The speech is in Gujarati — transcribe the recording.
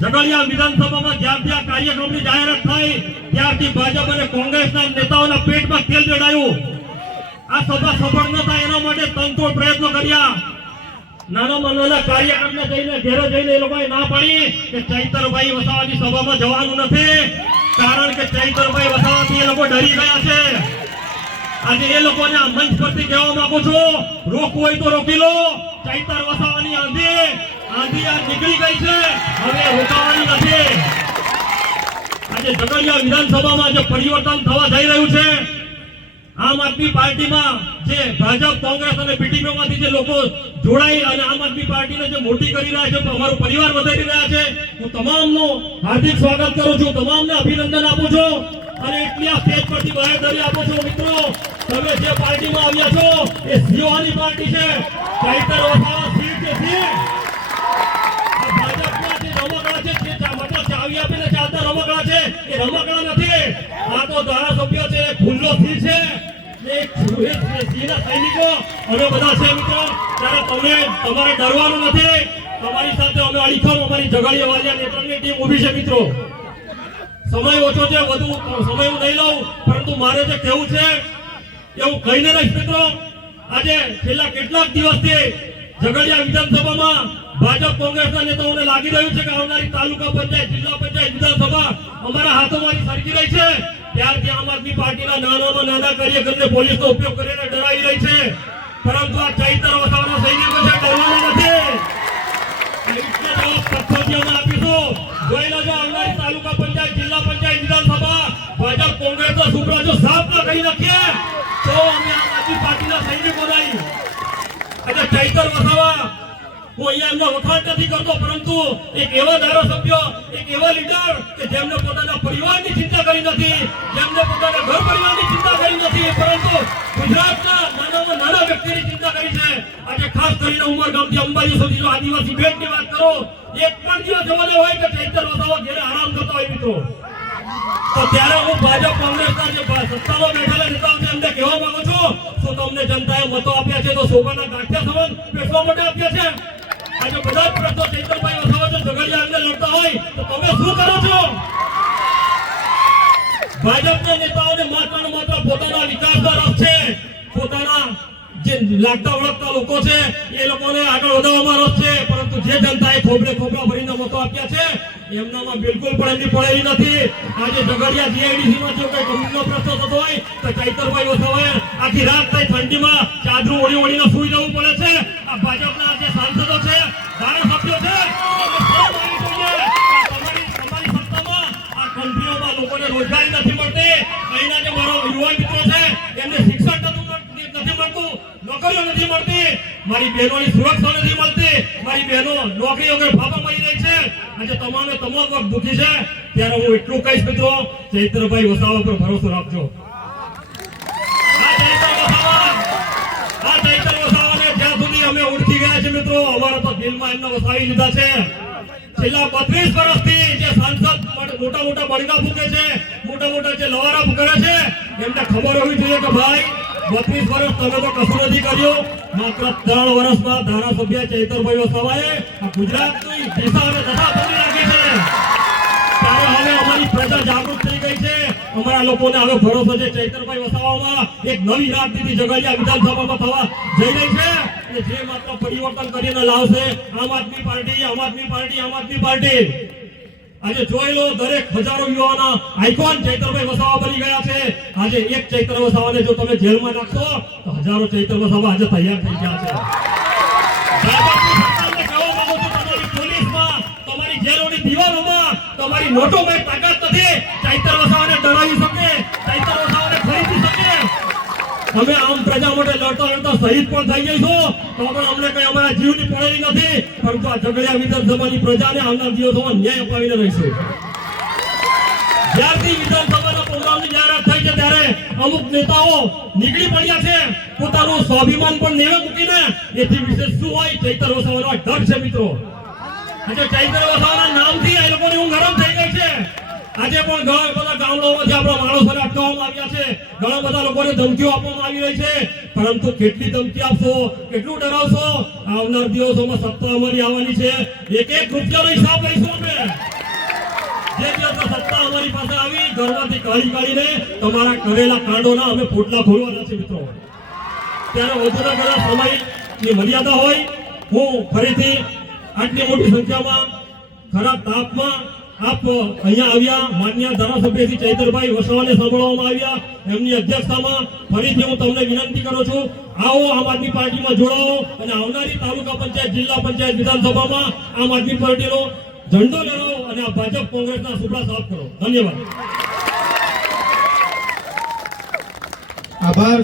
ઝઘડિયા વિધાનસભામાં જ્યારથી આ કાર્યક્રમની જાહેરાત થઈ ત્યારથી ભાજપ અને કોંગ્રેસના નેતાઓના પેટમાં તેલ રેડાયું. આ સભા સફળ ન થાય એના માટે તનતોડ પ્રયત્નો કર્યા. નાના નાના કાર્યકર્તાને જઈને ઘેરે જઈને એ લોકોએ ના પાડી કે ચૈતરભાઈ વસાવાની સભામાં જવાનું નથી, કારણ કે ચૈતરભાઈ વસાવાથી એ લોકો ડરી ગયા છે. આજે એ લોકોને આ મંચ પરથી કહેવા માંગુ છું, રોકવું હોય તો રોકી લો. ચૈતર વસાવાની આંધી આ નીકળી ગઈ છે, હવે રોકાવાની નથી. આજે ઝઘડિયા વિધાનસભામાં જે પરિવર્તન થવા જઈ રહ્યું છે, આમ આદમી પાર્ટીમાં જે ભાજપ કોંગ્રેસ અને બીટીપીમાંથી જે લોકો જોડાઈ અને આમ આદમી પાર્ટીને જે મોટી કરી રહ્યા છે, અમારો પરિવાર વધારી રહ્યા છે, હું તમામનું હાર્દિક સ્વાગત કરું છું, તમામને અભિનંદન આપું છું અને એટલી આ સ્ટેજ પરથી બાહેધરી આપું છું. મિત્રો, તમે જે પાર્ટીમાં આવ્યા છો એ સિંહોની પાર્ટી છે. ચૈતર વસાવા સિંહ છે, સિંહ. આ ભાજપના જે રમકડા છે, જે મતલબ ચાવી આપીને ચાલતા રમકડા છે, એ રમકડા નથી. આ તો ધારાસભ્ય છે, ખુલ્લો સિંહ છે. સૈનિકો અમે બધા છે મિત્રો, ત્યારે તમે તમારે ડરવાનું નથી. તમારી સાથે અમે અડીખમ અમારી ઝઘડિયા વાલિયા નેત્રની ટીમ ઊભી છે. મિત્રો, સમય ઓછો છે, વધુ સમય હું નહીં લઉં, પરંતુ મારે જે કહેવું છે એવું કહીને રહીશ. મિત્રો, આજે છેલ્લા કેટલાક દિવસથી ઝઘડિયા વિધાનસભામાં ભાજપ કોંગ્રેસના નેતાઓને લાગી રહ્યું છે કે આવનારી તાલુકા પંચાયત, જિલ્લા પંચાયત, વિધાનસભા અમારા હાથોમાંથી સરકી રહી છે. ત્યારથી આમ આદમી પાર્ટીના નાના કાર્યકરને પોલીસનો ઉપયોગ કરીને ડરાવી રહી છે, પરંતુ આ ચૈતર વસાવાના સૈનિકો છે, ડરવાના નથી. આપીશું. જોઈ લેજો, આવનારી તાલુકા પંચાયત, જિલ્લા પંચાયત, વિધાનસભા ભાજપ કોંગ્રેસના સુપરા જો સાફ ના કરી નાખીએ તો અમે આમ આદમી પાર્ટીના સૈનિકો નહીં. આજે ચૈતર વસાવા, હું અહીંયા એમનો વખાણ નથી કરતો, પરંતુ એક એવા ધારાસભ્ય, એક એવા લીડર કે જેમને પોતાના પરિવારની ચિંતા કરી નથી, જેમને પોતાના ઘર પરિવારની ચિંતા કરી નથી, પરંતુ ગુજરાતના નાનામાં નાના વ્યક્તિની ચિંતા કરી છે. આજે ખાસ કરીને ઉમરગામથી અંબાજી સુધી જો આદિવાસી બેટની વાત કરો, એક પણ દિવસ જવાનો હોય કે ચૈતર વસાવા ઘેરે આરામ કરતા હોય. મિત્રો, તો ત્યારે હું ભાજપ કોંગ્રેસના જે સત્તામાં બેઠેલા નેતાઓ છે એમને કહેવા માંગુ છું, શું તમને જનતાએ મતો આપ્યા છે તો શોભાના ગાંઠિયા સમાન બેસવા માટે આપ્યા છે? આજે બધા પ્રશ્નો ચૈતરભાઈ વસાવા જો ઝઘડિયા અંદર લડતા હોય તો તમે શું કરો છો? ભાજપના નેતાઓને માત્ર ને માત્ર પોતાના વિકાસના રસ છે, પોતાના જે લાગતા વળગતા લોકો છે એ લોકોને આગળ વધારવામાં રસ છે, પરંતુ જે જનતાએ ખોબરા ભરીને મતો આપ્યા છે એમનામાં બિલકુલ પણ એમની પડેલી નથી. આજે ઝઘડિયા જીઆઈડીસીમાં જો કોઈ જમીનનો પ્રશ્ન થતો હોય તો ચૈતરભાઈ વસાવાએ આખી રાત થઈ ઠંડીમાં ચાદરું ઓળીને સૂઈ જવું પડે છે. આ ભાજપના જે સાંસદો છે, ધારાસભ્યો છે, તમારી સત્તામાં આ કંપનીઓમાં લોકોને રોજગારી નથી મળતી. અહીંના જે મારા યુવા મિત્રો છે એમને શિક્ષણ નથી મળતું, નોકરીઓ નથી મળતી, મારી બહેનોની સુરક્ષા નથી મળતી, મારી બહેનો નોકરી વગર ફાફા મળી રહી છે. આજે તમામ વખત દુઃખી છે. ત્યારે હું એટલું કહીશ મિત્રો, ચૈતરભાઈ વસાવા પર ભરોસો રાખજો. આ ચૈતર વસાવાને જ્યાં સુધી અમે ઓળખી ગયા છે મિત્રો, અમારા તો દિલમાં એમને વસાવી લીધા છે. છેલ્લા 32 વર્ષથી જે સાંસદ મોટા બળગા ફૂકે છે, મોટા જે લવારા કરે છે, એમને ખબર હોવી જોઈએ કે ભાઈ 32 વર્ષ તમે તો કશું નથી કર્યું. માત્ર 3 વર્ષમાં ધારાસભ્ય ચૈતરભાઈ વસાવાએ ગુજરાતની દિશા અને દશા બદલી નાખી છે. ત્યારે હવે અમારી પ્રજા જાગૃત થઈ ગઈ છે. અમારા લોકોને હવે ભરોસો છે ચૈતરભાઈ વસાવામાં એક નવી રાજનીતિ ઝઘડિયા વિધાનસભામાં થવા જઈ રહી છે. અને જે માત્ર પરિવર્તન કરીને લાવશે આમ આદમી પાર્ટી, આમ આદમી પાર્ટી, આમ આદમી પાર્ટી. આજે જોઈ લો, દરેક હજારો યુવાના આઇકોન ચૈતરભાઈ વસાવા બની ગયા છે. આજે એક ચૈતર વસાવાને જો તમે જેલમાં નાખશો તો હજારો ચૈતર વસાવા આજે તૈયાર થઈ ગયા છે. ભાજપની સરકારને કહેવા માંગુ છું, તમારી પોલીસમાં, તમારી જેલોની દિવાલોમાં તમારી નોટોમાં તાકાત નથી ચૈતર વસાવાને ડરાવી શકે, ચૈતર વસાવાને ખરીદી શકે. અમે આમ પ્રજા માટે લડતા શહીદ પણ થઈ જઈશું તો પણ અમને કઈ અમારા જીવની પડેલી નથી, પરંતુ આ ઝઘડિયા વિધાનસભાની પ્રજાને આવનાર દિવસોમાં ન્યાય અપાવીને રહીશું. જ્યારથી વિધાનસભાના પ્રોગ્રામની જાહેરાત થઈ છે ત્યારે અમુક નેતાઓ નીકળી પડ્યા છે, પોતાનું સ્વાભિમાન પણ નેવે મૂકીને. એથી વિશેષ શું હોય? ચૈતર વસાવાનો ડર છે મિત્રો. આજે ચૈતર વસાવાના નામથી આ લોકોની ઊંઘ હરામ થઈ ગઈ છે. આજે પણ ઘણા બધા ગામડાઓમાંથી આપણા માણસોને અટકાવવામાં આવ્યા છે, ઘણા બધા લોકોને ધમકીઓ આપવામાં આવી રહી છે. પરંતુ કેટલી ધમકી આપશો, કેટલું ડરાવશો? આવનાર દિવસોમાં સત્તા અમારી આવવાની છે, એક એક રૂપિયાનો હિસાબ લઈશું અમે. જે દિવસે સત્તા અમારી પાસે આવી, ઘરમાંથી કાઢી કાઢીને તમારા કરેલા કાંડોના અમે પોટલા ખોલવાના છે મિત્રો. ત્યારે વધુના ઘણા સમયની મર્યાદા હોય. હું ફરીથી આટલી મોટી સંખ્યામાં ખરાબ તાપમાં આપ અહીંયા આવ્યા, માન્ય ધારાસભ્ય શ્રી ચૈતરભાઈ વસાવાને સાંભળવામાં આવ્યા, એમની અધ્યક્ષતામાં ફરીથી હું તમને વિનંતી કરું છું, આવો આમ આદમી પાર્ટીમાં જોડાઓ અને આવનારી તાલુકા પંચાયત, જિલ્લા પંચાયત, વિધાનસભામાં આમ આદમી પાર્ટીનો ઝંડો લહેરાવો અને આ ભાજપ કોંગ્રેસના સુપડા સાફ કરો. ધન્યવાદ. આભાર.